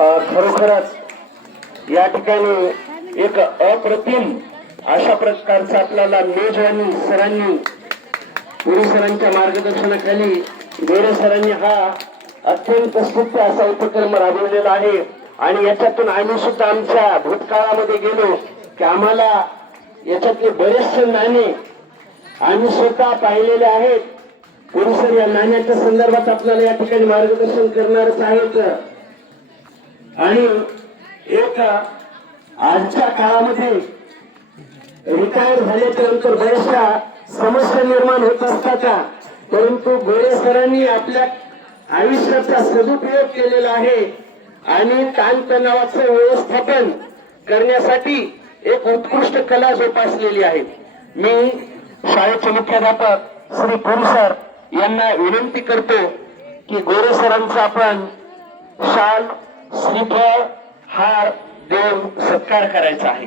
खरोखरच या ठिकाणी एक अप्रतिम अशा प्रकारचा आपल्याला मेजवानी सरांनी पुरी सरांच्या मार्गदर्शनाखाली गोरे सरांनी हा अत्यंत स्तुत्य असा उपक्रम राबवलेला आहे. आणि याच्यातून आम्ही सुद्धा आमच्या भूतकाळामध्ये गेलो की आम्हाला याच्यातले बरेचसे नाणे आम्ही स्वतः पाहिलेले आहेत. पुरी सर या नाण्याच्या संदर्भात आपल्याला या ठिकाणी मार्गदर्शन करणारच आहेत. आणि एक आजच्या काळामध्ये रिटायर झाल्याच्यानंतर बऱ्याचशा समस्या निर्माण होत असतात. परंतु गोरे सरांनी आपल्या आयुष्याचा सदुपयोग केलेला आहे आणि ताणतणावाचं व्यवस्थापन करण्यासाठी एक उत्कृष्ट कला जोपासलेली आहे. मी शाळेचे मुख्याध्यापक श्री पुरी सर यांना विनंती करतो की गोरे सरांचा आपण शाल श्रीफळ हार देऊन सत्कार करायचा आहे.